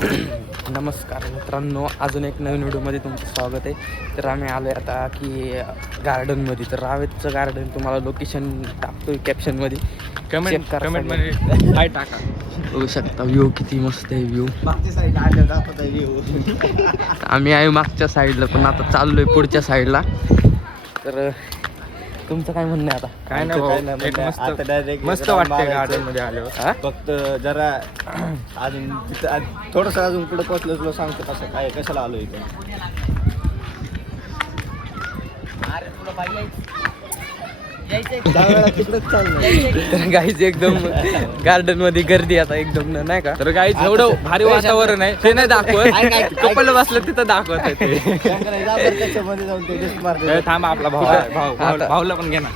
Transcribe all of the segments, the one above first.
नमस्कार मित्रांनो, अजून एक नवीन व्हिडिओमध्ये तुमचं स्वागत आहे. तर आम्ही आलो आहे आता की गार्डनमध्ये. तर रावेतचं गार्डन तुम्हाला लोकेशन टाकतोय कॅप्शनमध्ये, कमेंटमध्ये हाय टाका. बघू शकता व्ह्यू किती मस्त आहे. व्ह्यू मागच्या साईडला दाखवत आहे. आम्ही आहे मागच्या साईडला, पण आता चाललोय पुढच्या साईडला. तर तुमचं काय म्हणणं आहे आता? काय नाही भाऊ, एक मस्त वाटतंय गार्डन मध्ये आल्यावर. फक्त जरा अजून तिथं थोडस अजून पुढे पोहोचलो तुला सांगतो कसं काय कशाला आलो इथे. तर गाईज एकदम गार्डन मध्ये गर्दी आता एकदम नाही का. तर काही एवढं भारी वातावरण आहे ते नाही दाखवत, कपल बसलं तिथं दाखवत आहे ते. त्याच्यामध्ये जाऊन ते dish मारते. ए, थांब आपला भाऊला पण घे ना.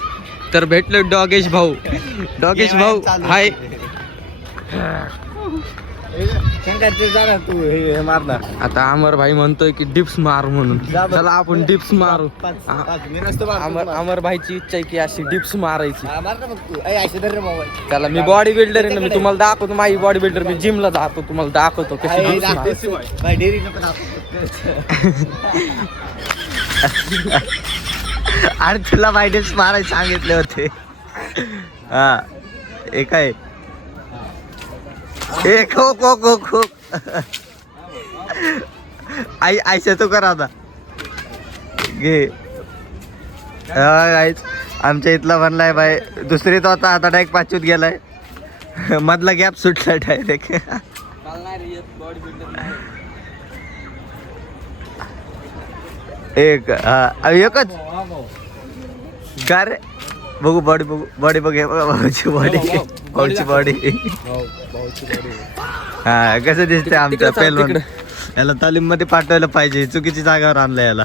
तर भेटलो डॉगेश भाऊ. डॉगेश भाऊ हाय. शंकर ते जा ना तू हे मार ना. आता अमर भाई म्हणतोय की डिप्स मार म्हणून. चला आपण डिप्स मारू. मी नसतो अमर भाईची इच्छा आहे की अशी डिप्स मारायची. मार ना बघ तू. ऐशी धर रे मोबाईल. चला मी बॉडी बिल्डर आहे ना, मी तुम्हाला दाखवतो. माझी बॉडी बिल्डर, मी जिमला जातो, तुम्हाला दाखवतो कशी डिप्स मारायची. बाय डेअरी नको दाखव. अरे तुला माहितीच मारायला सांगितले होते. हा एक आहे एक हो आई आयशा तू करा आता घे. आमच्या इथला बनलाय बाय. दुसरी तो आता डायरेक्ट पाचवीत गेलाय. मधला गॅप सुटला डायरेक्ट. एक एकच का रे. बघू बॉडी, बघू बॉडी, बघ भाऊची बॉडी, भाऊची बॉडी. हा कसं दिसते आमच्या पेलवान. याला तालीम मध्ये पाठवायला पाहिजे, चुकीची जागावर आणलं याला.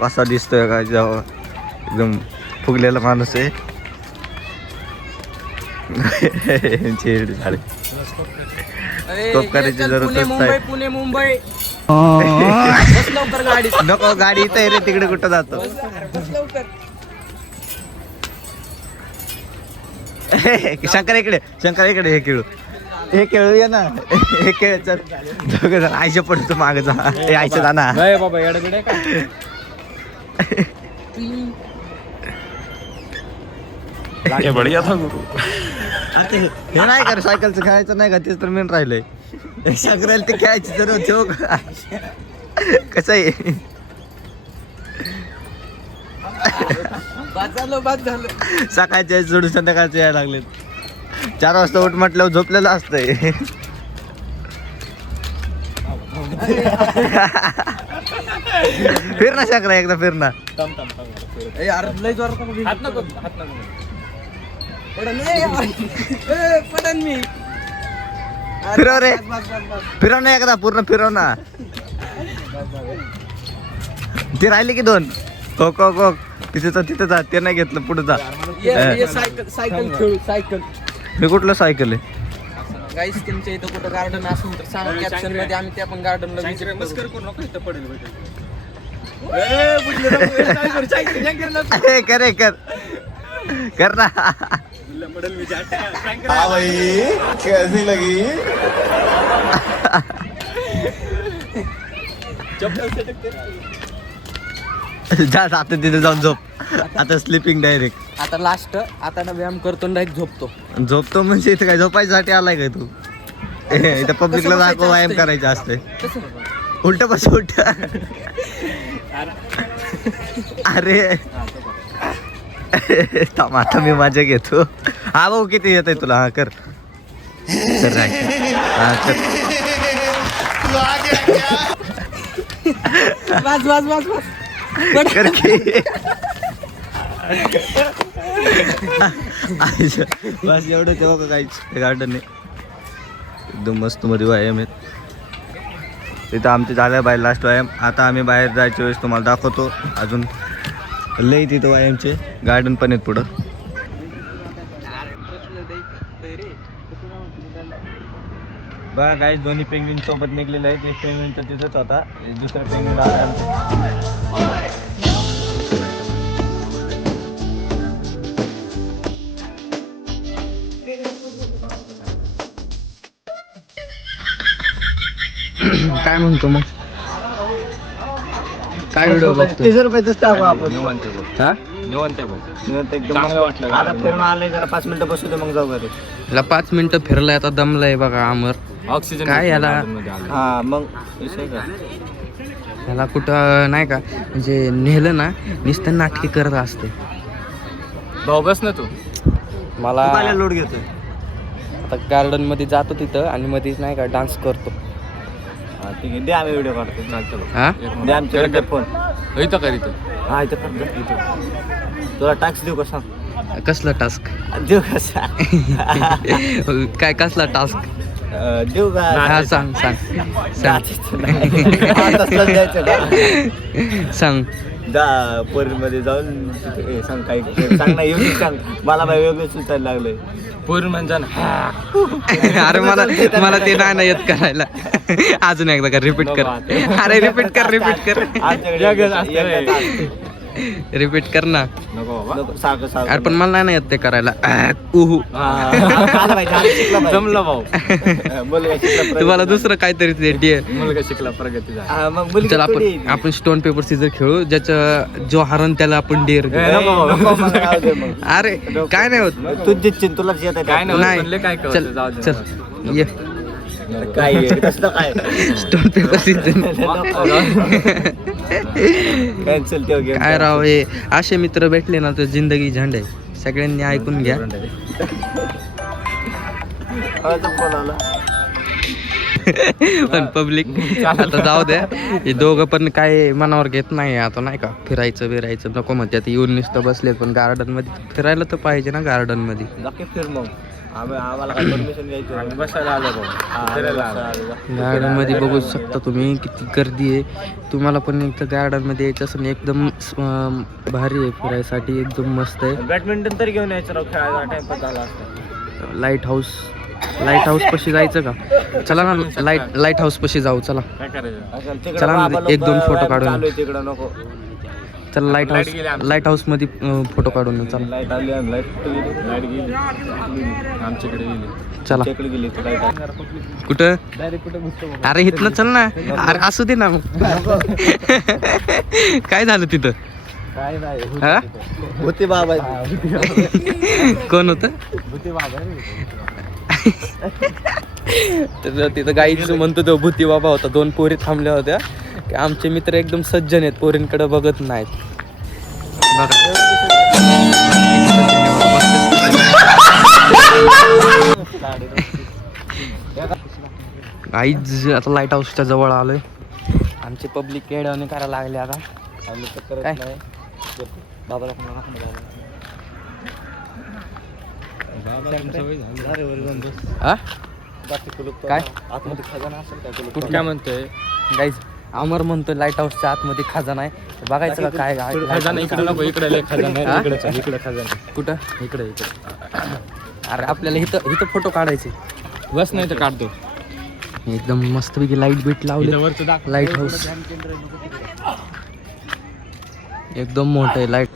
कसा दिसतोय का, एकदम फुगलेला माणूस आहे. खूप करायची जरूरत नाही. पुणे मुंबई नको गाडी इथं आहे रे, तिकडे कुठं जातो. शंकर इकडे, शंकर इकडे. हे खेळू ये ना, हे खेळ. चल दोघं जण आयशा पडतो माग जा. हे आयशा जा ना बाबा येडगडे का. बढिया था गुरु. हे नाही कर, सायकलचं खेळायचं नाही का, तेच तर मेन राहिलंय. शंकराला ते खेळायची जरूर ठेव. कसं आहे सकाळच्या सोडून संध्याकाळचे यायला लागले. 4 वाजता उठ म्हटल्यावर झोपलेलं असतंय. फिर ना शंकरा, एकदा फिर ना. फिरव रे, फिरव ना एकदा, पूर्ण फिरव ना. ते राहिले की 2. हो तिथं जा. ते नाही घेतलं, पुढे जा. सायकल खेळू. सायकल मी कुठलं सायकल आहे. गाईस तुमच्या इथं कुठं गार्डन असेल तर सांगा कॅप्शन मध्ये, आम्ही त्या पण गार्डनला विजिट करे कर ना. कैसी लगी. जा आता तिथे जाऊन झोप. आता स्लीपिंग डायरेक्ट. आता लास्ट, आता ना व्यायाम करतो डायरेक्ट झोपतो म्हणजे इथं काय झोपायसाठी आलाय काय तू. इथं पब्लिकला दाखव व्यायाम करायचं असतंय. उलट बस उलट. अरे थांब, आता मी मजा घेतो. हा भाऊ किती येत आहे तुला. हा कर हा कर. कर की. बस एवढंच आहे बघा काहीच. गार्डन आहे एकदम मस्त मध्ये व्यायाम आहेत. तिथं आमचे झालं बाहेर लास्ट व्यायाम. आता आम्ही बाहेर जायच्या वेळेस तुम्हाला दाखवतो. अजून लई तिथं व्यायामचे गार्डन पण आहेत पुढं. बघा काही दोन्ही पेंग्विन सोबत निघलेले आहेत. एक पेंग्विन तर तिथंच होता, दुसरा पेंग्विन आला. काय म्हणतो मग काय व्हिडिओ बघतो 30 रुपयाच टाकू आपण हा निवांत आहे भाऊ. निवांत एकदम चांगलं वाटलं आता फिरून आलंय जरा 5 मिनिटं बसू दे मग जाऊ घरी. याला 5 मिनिटं फिरलाय आता दमलाय बघा अमर ऑक्सिजन काय याला? हा मग विषय काय ह्याला कुठं नाही का म्हणजे नेलं ना नुसतं नाटके करत असते भाऊ बस ना तू. मला काय लोड घेतोय आता गार्डन मध्ये जातो तिथं आणि मध्येच नाही का डान्स करतो हा ठीक आहे दे आम्ही व्हिडिओ काढतो चालतं भाऊ. हा दे आमच्याकडे फोन इथं कर इथं. हा इथं कर जा, इथं. तुला टॅक्स देऊ का सांग कसला टास्क देऊ का सांग काय कसला टास्क देऊ का हा सांग सांग सांग हा, तसलंच द्यायचं का? सांग मध्ये जाऊन तिथे सांग काय सांग ना एवढी सांग मला बाय वेगळं सुचायला लागलंय पूर्ण म्हणजे ना अरे मला ते नाही ना येत करायला अजून एकदा कर रिपीट कर अरे रिपीट कर रिपीट कर ना नको बाबा. सारखं सारखं अरे पण मला नाही ना येत ते करायला उहू आलं पाहिजे, आलं शिकलं पाहिजे. जमलं भाऊ. मुलगा शिकला प्रगती तुम्हाला झाली. दुसरं काहीतरी ते मुलगा शिकला प्रगती झाली. हा, मग मुलगी चल थोडी आपण स्टोन पेपर सीझर खेळू ज्याचं जो हरण त्याला आपण डेअर ए, नको. नको मग, राहू दे मग. अरे काय नाही होत तू जितशील तुलाच येत आहे काय नाही नाही. म्हणले काय चल कळतं, जाऊ दे. चल ये काय आहे? कसलं काय स्टोन पेपर सीझर कॅन्सल ठेव गेम काय राव हे असे मित्र भेटले ना तर जिंदगी झंड आहे सगळ्यांनी ऐकून घ्या फोन आला पण पब्लिक आता जाऊ द्या हे दोघं पण काय मनावर घेत नाही आता नाही का फिरायचं बिरायचं नको म्हणते आता येऊन नुसतं बसले पण गार्डन मध्ये फिरायला तर पाहिजे ना गार्डन मध्ये नक्की फिर मग आम्हाला काय परमिशन घ्यायची आम्ही बसायला आलो भाऊ. फिरायला आलो. गार्डन मध्ये बघू शकता तुम्ही किती गर्दी आहे तुम्हाला पण इथं गार्डन मध्ये यायचं असं एकदम भारी आहे फिरायसाठी एकदम मस्त आहे बॅडमिंटन तरी घेऊन यायचं राव खेळायला टाइमपास झाला असता लाईट हाऊस पशी जायचं का चला ना लाईट हाऊस पशी जाऊ चला काय करायचं. चला ना, एक दोन फोटो काढून. चालू आहे तिकडं नको चला Light गेली आमची. लाईट हाऊस मध्ये फोटो काढून येऊ, चला लाईट आली आणि लाईट लाईट गेली आमच्याकडे गेली. चला तिकडे गेली लाईट कुठं डायरेक्ट कुठे घुसतो अरे इथनं चल ना अरे असू दे ना मग काय झालं तिथं काय नाही हा होते बाबा कोण होतं होते बाबा तर तिथं गाईच म्हणतो तो भूती बाबा होता 2 पोरी थांबल्या होत्या की आमचे मित्र एकदम सज्जन आहेत पोरींकडे बघत नाहीत गाईज आता लाईट हाऊसच्या जवळ आलोय आमचे पब्लिक येडवणे करायला लागले आता आम्ही तर करत काय? नाही बाबाला हा काय? आतमध्ये खजाना असेल काय कुलूप? कुठं काय म्हणतोय गाईज अमर म्हणतो लाईट हाऊसच्या आतमध्ये खजाना आहे बघायचं का काय खजाना इकडे नको इकडे लय खजाना हा? आहे. इकडे चल, इकडे खजाना कुठं इकडे इकडे अरे आपल्याला इथं फोटो काढायचे बस नाही तर काढतो. एकदम मस्तपैकी लाईट बीट लावली इथं वरचं दाखव. लाईट हाऊस एकदम मोठं आहे लाईट